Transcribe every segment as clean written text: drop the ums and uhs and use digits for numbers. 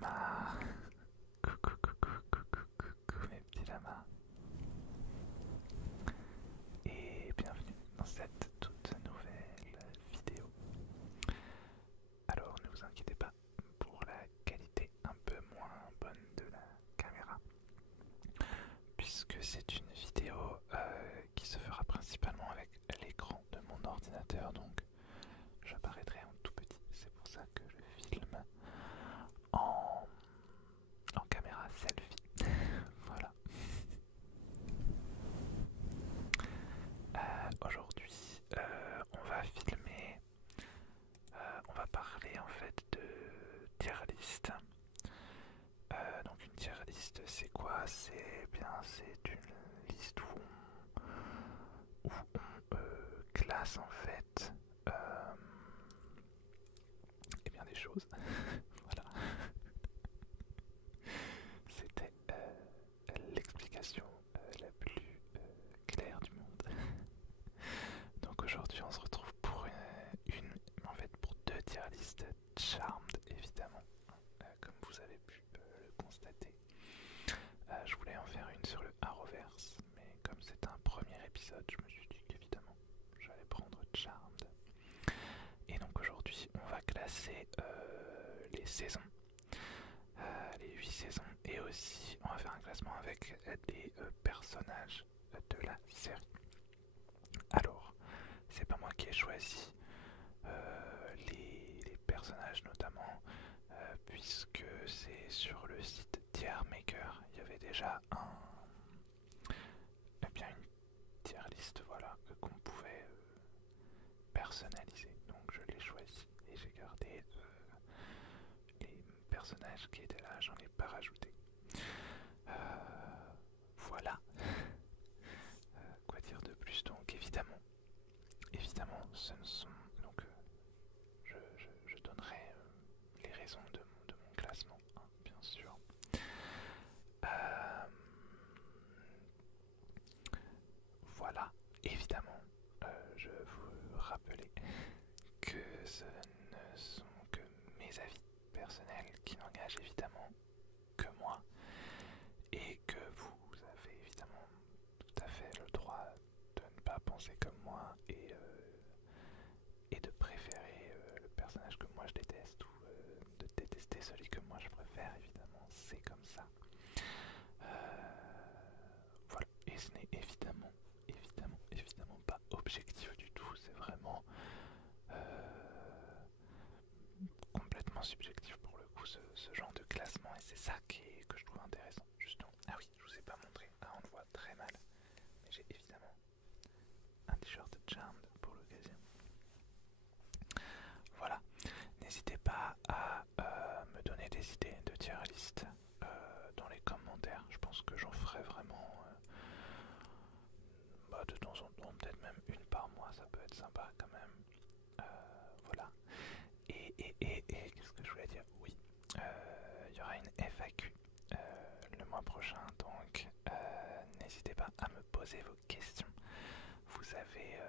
lamas. Coucou, coucou, coucou, coucou mes petits lamas. Et bienvenue dans cette toute nouvelle vidéo. Alors ne vous inquiétez pas pour la qualité un peu moins bonne de la caméra, puisque c'est une vidéo qui se fera principalement avec l'écran de mon ordinateur, donc j'apparaîtrai en tout petit. C'est pour ça que je filme en caméra selfie. Voilà. Aujourd'hui, on va filmer, on va parler en fait de tier list. Donc une tier list, c'est quoi? C'est une liste où on classe en fait et bien des choses. Voilà. C'était l'explication la plus claire du monde. Donc aujourd'hui on se retrouve pour pour deux tier listes Charmed évidemment, comme vous avez pu le constater. Je voulais en faire une sur le Arrowverse, mais comme c'est un premier épisode, je me suis dit qu'évidemment j'allais prendre Charmed. Et donc aujourd'hui on va classer les saisons, les 8 saisons, et aussi on va faire un classement avec les personnages de la série. Alors, c'est pas moi qui ai choisi les personnages notamment, puisque c'est sur le site Tier Maker, il y avait déjà une tier list, voilà, qu'on pouvait personnaliser. Donc je l'ai choisi et j'ai gardé les personnages qui étaient là, j'en ai pas rajouté. Voilà. Quoi dire de plus? Donc évidemment, ce ne sont donc je donnerai les raisons de mon classement, hein, bien sûr. Voilà, évidemment, je vous rappeler que ce ne sont que mes avis personnels qui n'engagent évidemment que moi, et que vous avez évidemment tout à fait le droit de ne pas penser comme moi et de préférer le personnage que moi je déteste, ou de détester celui que moi je préfère. Évidemment, c'est comme ça. Voilà, et ce n'est évidemment pas objectif du tout, c'est vraiment complètement subjectif pour le coup, ce genre de classement, et c'est ça que je trouve intéressant, justement. Ah oui, je vous ai pas montré, on le voit très mal, mais j'ai évidemment un t-shirt Charmed pour l'occasion. Voilà, n'hésitez pas à me donner des idées de tier list dans les commentaires. Je pense que j'en ferai vraiment de temps en temps, peut-être même une par mois, ça peut être sympa quand même. Voilà. Et qu'est-ce que je voulais dire? Oui, il y aura une FAQ le mois prochain, donc n'hésitez pas à me poser vos questions. Vous avez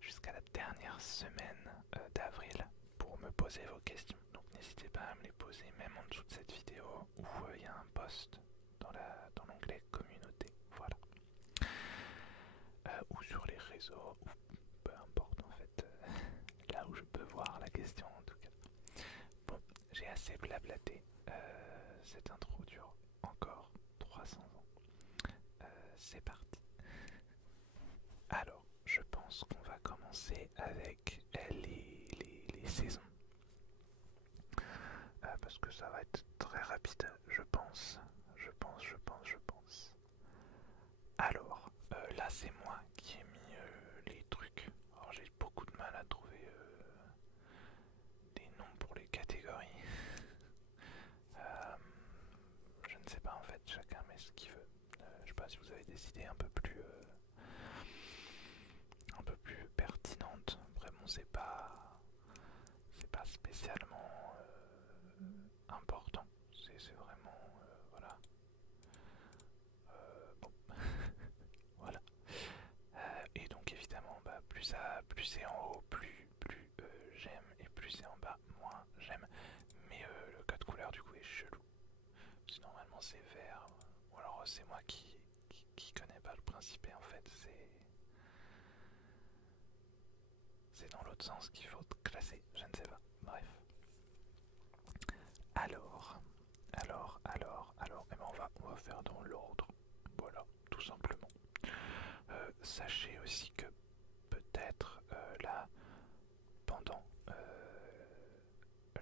jusqu'à la dernière semaine d'avril pour me poser vos questions, donc n'hésitez pas à me les poser même en dessous de cette vidéo, où il y a un post dans l'onglet communauté, voilà, ou sur les réseaux, ou peu importe en fait, là où je peux voir la question en tout cas. Bon, j'ai assez blablaté, cette intro dure encore 300 ans. C'est parti. Alors, je pense qu'on va commencer avec les saisons. Parce que ça va être très rapide, je pense. Alors, là c'est moi qui ai mis les trucs. Alors j'ai beaucoup de mal à trouver des noms pour les catégories. Je ne sais pas en fait, chacun met ce qu'il veut. Je sais pas si vous avez des idées un peu plus pertinentes. Après bon, c'est pas spécialement important. C'est vraiment voilà. Bon, voilà. Et donc évidemment, plus c'est en haut, plus j'aime, et plus c'est en bas, moins j'aime. Mais le code couleur du coup c'est moi qui connais pas le principe et en fait c'est dans l'autre sens qu'il faut classer, je ne sais pas, bref. Alors, et ben on va faire dans l'ordre, voilà, tout simplement. Sachez aussi que peut-être là, pendant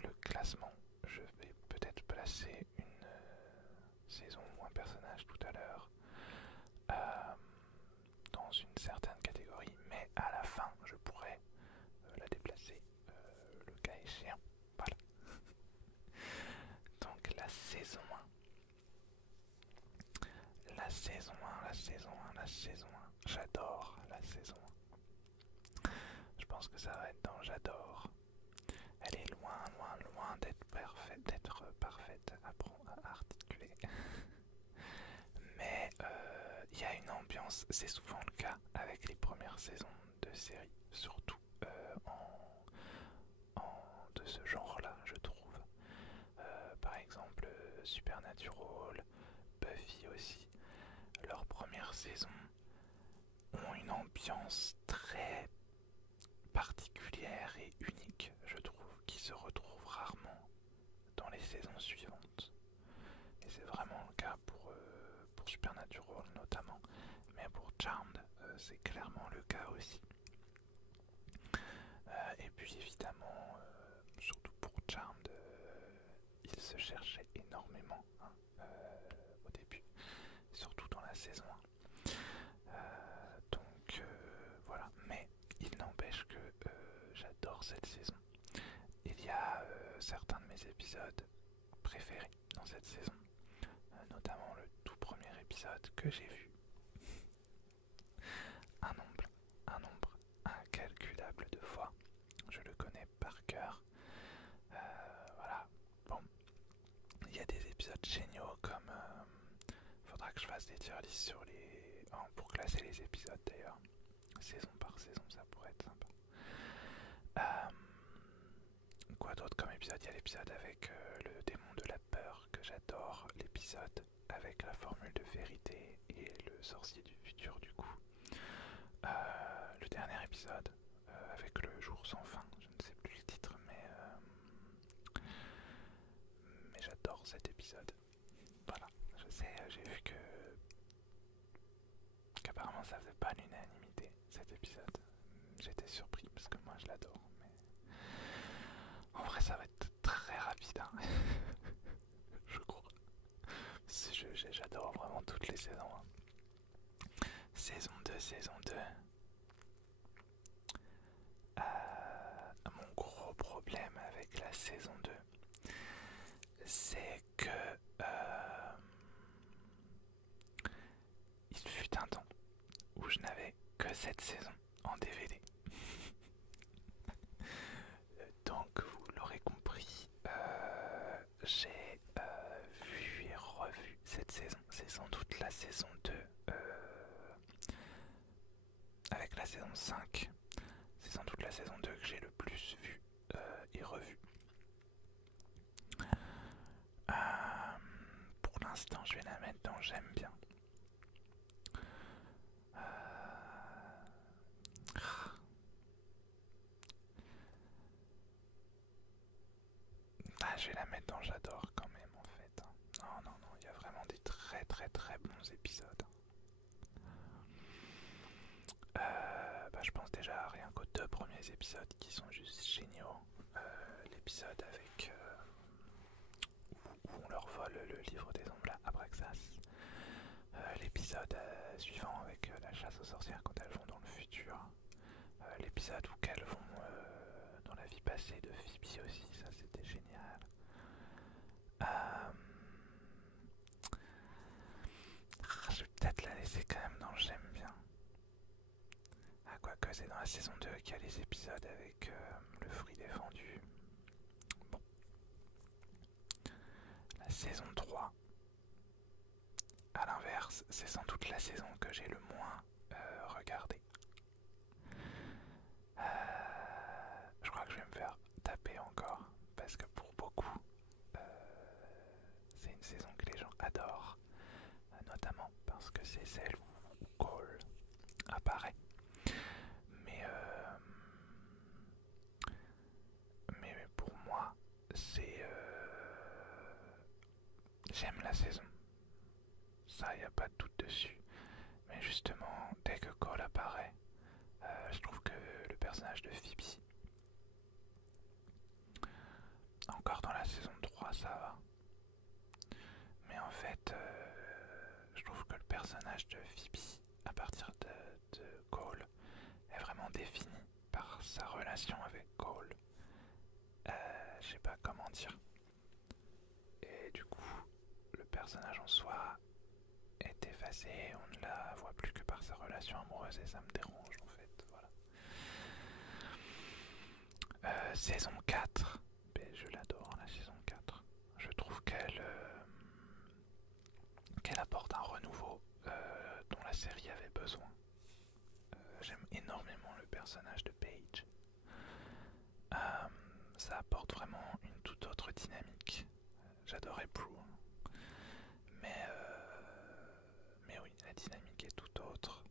le classement, je vais peut-être placer une saison ou un personnage tout à l'heure dans une certaine catégorie, mais à la fin, je pourrais la déplacer le cas échéant. Voilà. Donc la saison 1. La saison 1. J'adore la saison 1. Je pense que ça va être dans j'adore. Elle est loin d'être parfaite à articuler. Mais il y a une ambiance, c'est souvent le cas avec les premières saisons de séries, surtout de ce genre-là, je trouve. Par exemple, Supernatural, Buffy aussi, leurs premières saisons ont une ambiance très particulière et unique, je trouve, qui se retrouve rarement dans les saisons suivantes. Et c'est vraiment le cas pour Supernatural notamment, mais pour Charmed, c'est clairement le cas aussi. Et puis évidemment, surtout pour Charmed, il se cherchait énormément hein, au début, surtout dans la saison 1. Donc voilà, mais il n'empêche que j'adore cette saison. Il y a certains de mes épisodes préférés dans cette saison, notamment le tout premier épisode que j'ai vu. Un nombre incalculable de fois. Je le connais par cœur. Voilà. Bon, il y a des épisodes géniaux comme. Faudra que je fasse des tier lists sur les. Pour classer les épisodes d'ailleurs. Saison par saison, ça pourrait être sympa. Quoi d'autre comme épisode? Il y a l'épisode avec le démon de la peur que j'adore. L'épisode avec la formule de vérité et le sorcier du futur du coup. Le dernier épisode avec le jour sans fin, je ne sais plus le titre, mais j'adore cet épisode. Voilà, je sais, j'ai vu qu'apparemment ça faisait pas l'unanimité cet épisode. J'étais surpris parce que moi je l'adore, mais en vrai ça va être très rapide, hein. Je crois. J'adore vraiment toutes les saisons. Hein. Saison 2. Mon gros problème avec la saison 2, c'est que il fut un temps où je n'avais que cette saison en DVD. Donc vous l'aurez compris, j'ai vu et revu cette saison. C'est sans doute la saison 2 avec la saison 5. C'est sans doute la saison 2 que j'ai le plus vu et revu. Pour l'instant, je vais la mettre dans j'aime bien. Je vais la mettre dans j'adore quand même en fait. Non, il y a vraiment des très bons épisodes. Je pense déjà rien qu'aux 2 premiers épisodes qui sont juste géniaux. L'épisode avec où on leur vole le livre des ombres à Abraxas. L'épisode suivant avec la chasse aux sorcières quand elles vont dans le futur. L'épisode où elles vont dans la vie passée de Phoebe aussi, ça c'était génial. Je vais peut-être la laisser quand même dans le j'aime bien. Quoique c'est dans la saison 2 qu'il y a les épisodes avec le fruit défendu. Bon. La saison 3, à l'inverse, c'est sans doute la saison que j'ai le moins regardée. Je crois que je vais me faire taper encore, parce que pour beaucoup, c'est une saison que les gens adorent, notamment personnage de Phoebe. Encore dans la saison 3 ça va. Mais en fait, je trouve que le personnage de Phoebe, à partir de Cole, est vraiment défini par sa relation avec Cole. Je sais pas comment dire. Et du coup, le personnage en soi est effacé, on ne la voit plus que par sa relation amoureuse et ça me dérange en fait. Voilà. Saison 4, ben, je l'adore la saison 4. Je trouve qu'elle apporte un renouveau dont la série avait besoin. J'aime énormément le personnage de Paige. Ça apporte vraiment une toute autre dynamique. J'adorais Prue, mais oui, la dynamique est tout autre.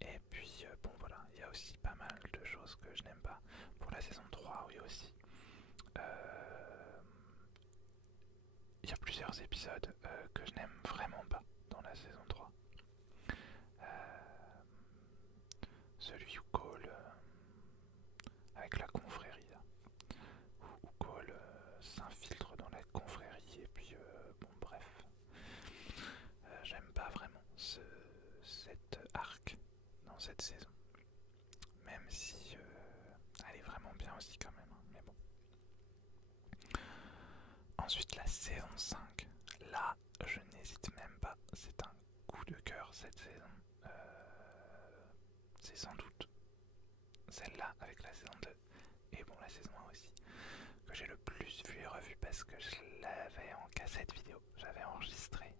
Et puis bon voilà, il y a aussi pas mal de choses que je n'aime pas. Pour la saison 3, oui aussi. Il y a plusieurs épisodes que je n'aime vraiment pas dans la saison 3. Celui où Cole, avec la confrérie, là, où Cole s'infiltre dans la confrérie, et puis bon bref, j'aime pas vraiment cet arc dans cette saison, même si elle est vraiment bien aussi quand même, hein, mais bon. Ensuite la saison 5, là je n'hésite même pas, c'est un coup de cœur cette saison. C'est sans doute celle-là avec la saison 2 et bon la saison 1 aussi que j'ai le plus vu et revu parce que je l'avais en cassette vidéo. J'avais enregistré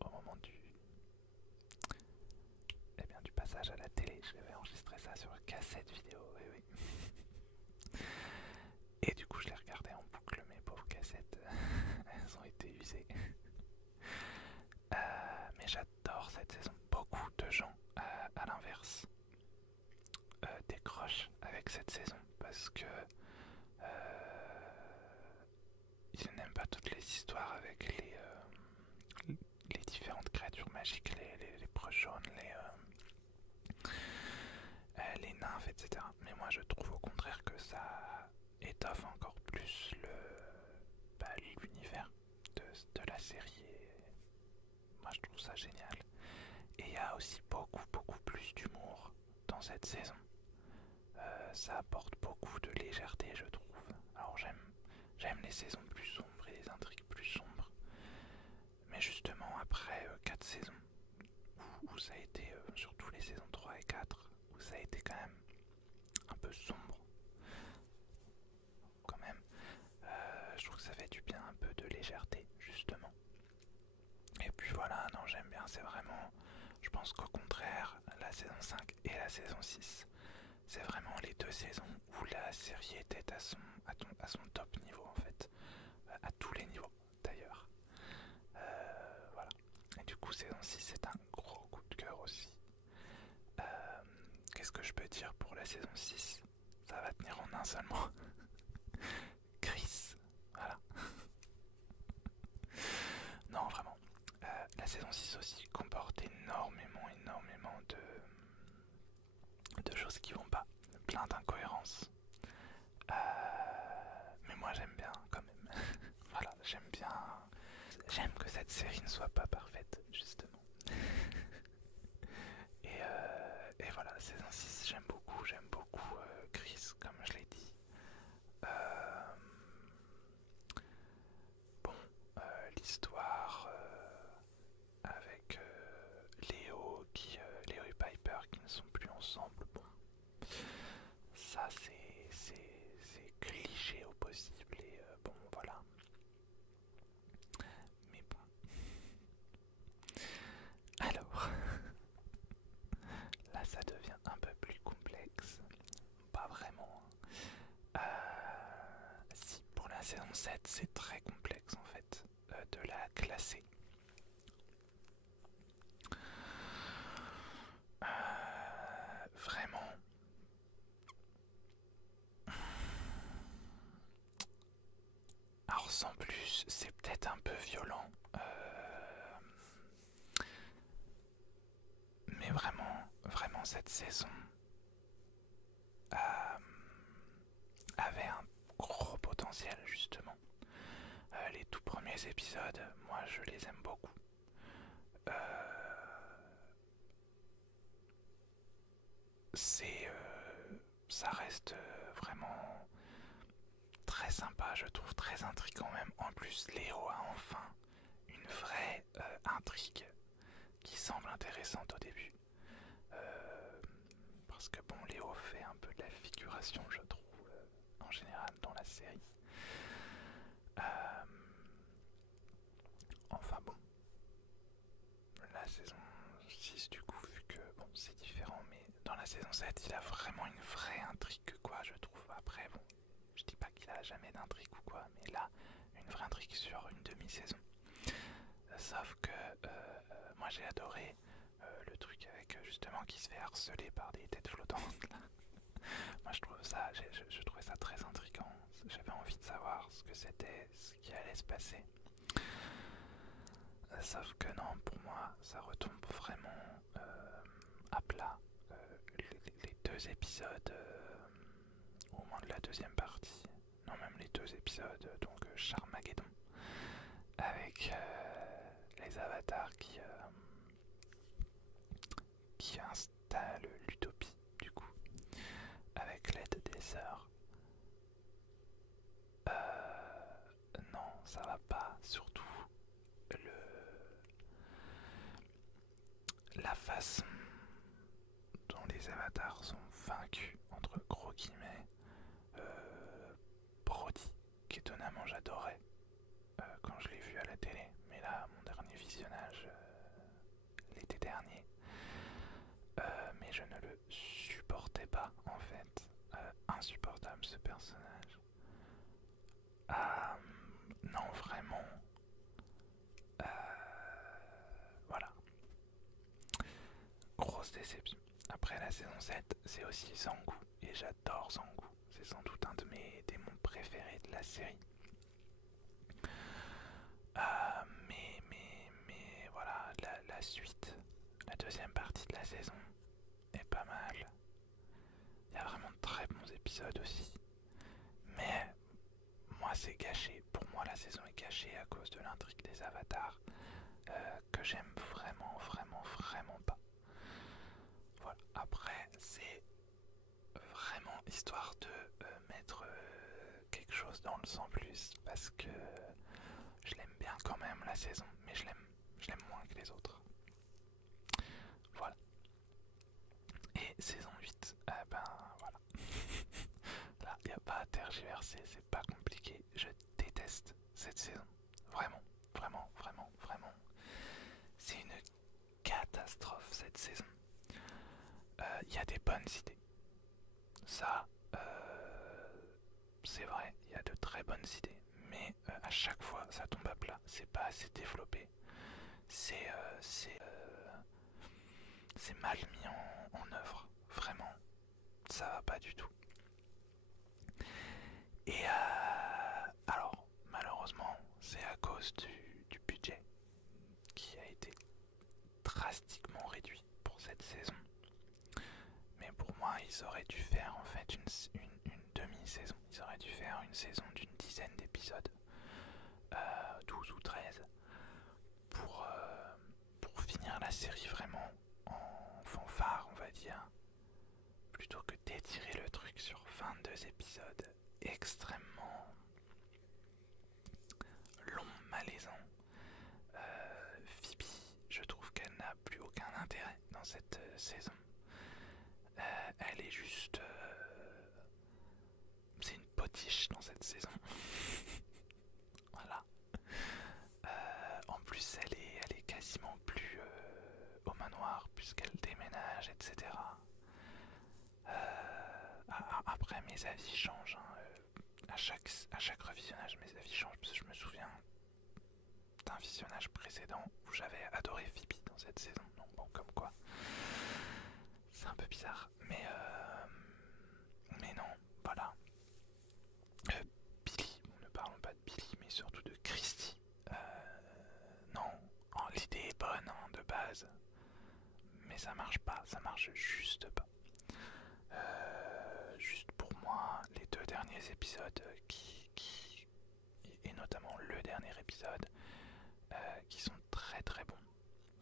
au moment du passage à la télé, je l'avais enregistré ça sur cassette vidéo, oui oui. Et du coup je les regardais en boucle, mes pauvres cassettes, elles ont été usées. Mais j'adore cette saison. Beaucoup de gens, à l'inverse, décrochent avec cette saison parce que ils n'aiment pas toutes les histoires avec les différentes créatures magiques, les proches jaunes, les nymphes, etc. Mais moi je trouve au contraire que ça étoffe encore plus l'univers de la série. Et moi je trouve ça génial. Et il y a aussi beaucoup plus d'humour dans cette saison. Ça apporte beaucoup de légèreté, je trouve. Alors j'aime les saisons plus sombres et les intrigues plus sombres. Mais justement après 4 saisons, où ça a été, surtout les saisons 3 et 4, où ça a été quand même un peu sombre, quand même, je trouve que ça fait du bien, un peu de légèreté, justement. Et puis voilà, non j'aime bien, c'est vraiment, je pense qu'au contraire, la saison 5 et la saison 6, c'est vraiment les deux saisons où la série était à son top niveau en fait, à tous les niveaux d'ailleurs. Voilà. Et du coup saison 6 c'est un gros coup de cœur aussi. Qu'est-ce que je peux dire pour la saison 6? Ça va tenir en un seul mot. Chris. Voilà. Non vraiment. La saison 6 aussi comporte énormément de choses qui vont pas. Plein d'incohérences. Mais moi j'aime bien quand même. Voilà, j'aime bien. J'aime que cette série ne soit pas parfaite, justement. Et voilà, saison 6, j'aime beaucoup Chris, comme je l'ai dit. Bon, l'histoire avec Léo et Piper qui ne sont plus ensemble, bon, ça c'est cliché au possible et bon voilà. Mais bon. Alors, là ça devient un peu plus complexe. Pas vraiment. Si, pour la saison 7 c'est très complexe en fait de la classer. Vraiment. Alors sans plus, c'est peut-être un peu violent. Mais vraiment cette saison, avait un gros potentiel justement. Les tout premiers épisodes, moi je les aime beaucoup. Ça reste vraiment très sympa, je trouve, très intriguant même. En plus, Léo a enfin une vraie intrigue qui semble intéressante au début. Parce que bon, Léo fait un peu de la figuration, je trouve, en général dans la série. Enfin bon, la saison 6 du coup, vu que bon, c'est différent, mais dans la saison 7, il a vraiment une vraie intrigue, quoi, je trouve. Après, bon, je dis pas qu'il a jamais d'intrigue ou quoi, mais là, une vraie intrigue sur une demi-saison. Sauf que moi j'ai adoré le truc avec justement qui se fait harceler par des têtes flottantes là. Moi je trouve ça, je trouvais ça très intriguant. J'avais envie de savoir ce que c'était, ce qui allait se passer. Sauf que non, pour moi, ça retombe vraiment à plat. Les deux épisodes, au moins de la deuxième partie, non même les deux épisodes, donc Charmageddon, avec les avatars qui installent l'utopie, du coup, avec l'aide des sœurs. Non, ça va pas, surtout la façon dont les avatars sont vaincus, entre gros guillemets. Brody, qu'étonnamment j'adorais quand je l'ai vu à la télé, mais là, mon dernier visionnage l'été dernier, mais je ne le supportais pas en fait. Insupportable ce personnage. Non, vraiment. Voilà. Grosse déception. Après la saison 7, c'est aussi Zangoku. Et j'adore Zangoku. C'est sans doute un de mes démons préférés de la série. Mais voilà, la suite, la deuxième partie de la saison est pas mal. Il y a vraiment de très bons épisodes aussi. Mais moi c'est gâché. Pour moi la saison est gâchée à cause de l'intrigue des avatars. Que j'aime vraiment, vraiment, vraiment pas. Voilà. Après, c'est vraiment histoire de mettre quelque chose dans le sans plus parce que je l'aime bien quand même la saison, mais je l'aime moins que les autres. Voilà. Et saison 8, ben voilà. Là, il n'y a pas à tergiverser, c'est pas compliqué. Je déteste cette saison. Vraiment, vraiment, vraiment, vraiment. C'est une catastrophe cette saison. Il y a des bonnes idées. Ça, c'est vrai, il y a de très bonnes idées. Mais à chaque fois, ça tombe à plat. C'est pas assez développé. C'est mal mis en œuvre. Vraiment, ça va pas du tout. Et alors, malheureusement, c'est à cause du budget qui a été drastiquement réduit pour cette saison. Mais pour moi, ils auraient dû faire en fait une demi-saison. Ils auraient dû faire une saison d'une dizaine d'épisodes, 12 ou 13, pour finir la série vraiment en fanfare, on va dire, plutôt que d'étirer le truc sur 22 épisodes extrêmement long, malaisant. Phoebe, je trouve qu'elle n'a plus aucun intérêt dans cette saison. Elle est juste... c'est une potiche dans cette saison. Voilà. En plus, elle est quasiment plus au manoir puisqu'elle déménage, etc. Après, mes avis changent. À chaque revisionnage, mes avis changent parce que je me souviens d'un visionnage précédent où j'avais adoré Phoebe dans cette saison. Donc bon, comme quoi, c'est un peu bizarre. Mais non, voilà. Billy, ne parlons pas de Billy, mais surtout de Christy. Non, l'idée est bonne hein, de base, mais ça marche pas, ça marche juste pas. derniers épisodes et notamment le dernier épisode, qui sont très très bons,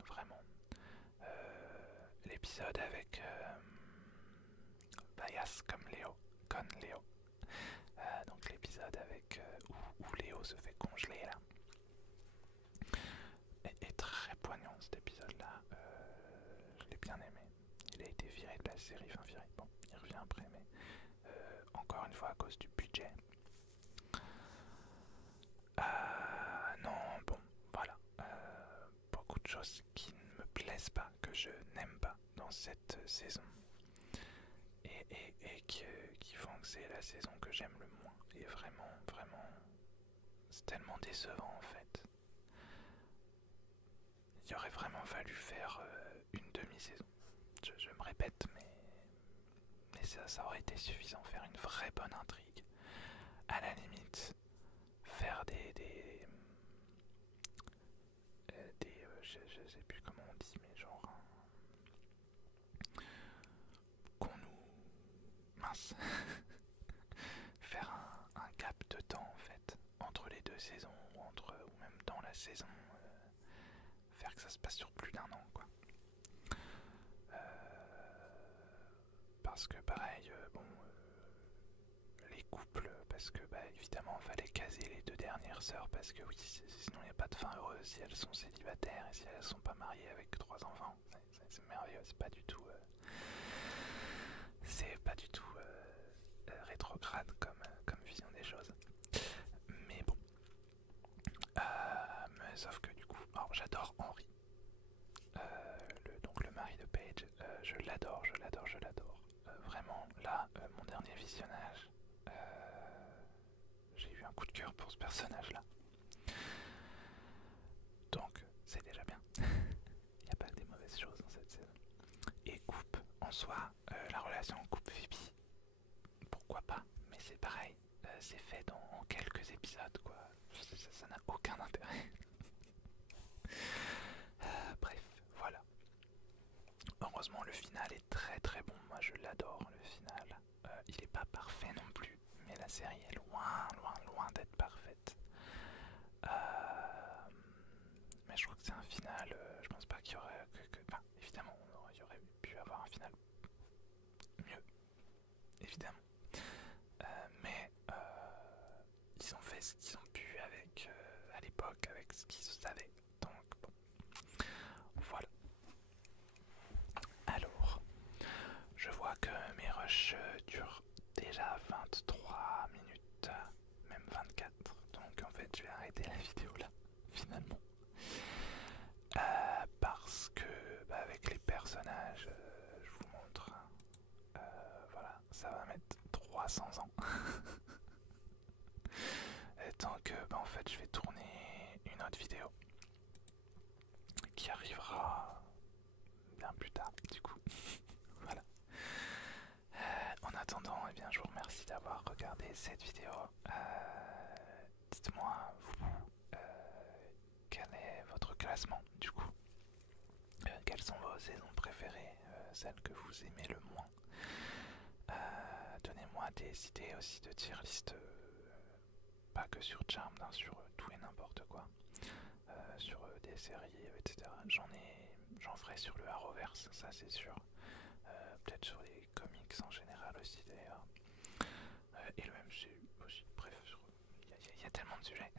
vraiment. L'épisode avec Bias comme Léo, con Léo. Donc l'épisode avec où Léo se fait congeler là. Est très poignant cet épisode-là. Je l'ai bien aimé. Il a été viré de la série, enfin viré. Bon, il revient après, mais encore une fois à cause du budget. Non, bon, voilà. Beaucoup de choses qui ne me plaisent pas, que je n'aime pas dans cette saison. Et qui font que c'est la saison que j'aime le moins. Et vraiment, vraiment, c'est tellement décevant en fait. Il aurait vraiment fallu faire une demi-saison. Je me répète, mais ça aurait été suffisant. Faire une vraie bonne intrigue. À la limite, faire je sais plus comment on dit, mais genre qu'on nous mince faire un gap de temps en fait entre les deux saisons ou même dans la saison, faire que ça se passe sur plus d'un an quoi. Parce que pareil, les couples, parce que évidemment il fallait caser les deux dernières sœurs, parce que oui, sinon il n'y a pas de fin heureuse si elles sont célibataires et si elles sont pas mariées avec 3 enfants. C'est merveilleux, c'est pas du tout rétrograde comme vision des choses. Mais bon, mais sauf que du coup, alors j'adore Henry, donc le mari de Paige, je l'adore. Vraiment, là, mon dernier visionnage, j'ai eu un coup de cœur pour ce personnage-là. Donc, c'est déjà bien. Il n'y a pas que des mauvaises choses dans cette saison. Et coupe, en soi, la relation couple-Phoebe, pourquoi pas, mais c'est pareil, c'est fait en quelques épisodes, quoi. Ça n'a aucun intérêt. Bref, voilà. Heureusement, le final est très très bon. Moi, je l'adore, le final. Il est pas parfait non plus, mais la série est loin d'être parfaite. Mais je trouve que c'est un final. Je pense pas qu'il y aurait enfin, évidemment, il y aurait pu avoir un final mieux, évidemment. Mais ils ont fait ce qu'ils ont pu avec à l'époque, avec ce qu'ils savaient. Donc bon, voilà. Alors, je vois que mes rushs durent déjà 23 minutes, même 24. Donc en fait, je vais arrêter la vidéo là, finalement. Parce que avec les personnages, je vous montre. Voilà, ça va mettre 300 ans. Tant que en fait je vais tourner une autre vidéo qui arrivera bien plus tard du coup. Voilà. En attendant, eh bien, je vous remercie d'avoir regardé cette vidéo. Dites-moi vous, quel est votre classement du coup. Quelles sont vos saisons préférées, celles que vous aimez le moins. Donnez-moi des idées aussi de tier list, pas que sur Charmed, hein, sur tout et n'importe quoi, sur des séries, etc. J'en ferai sur le Arrowverse, ça c'est sûr. Peut-être sur les comics en général aussi d'ailleurs. Et le MCU aussi, bref, il y a tellement de sujets.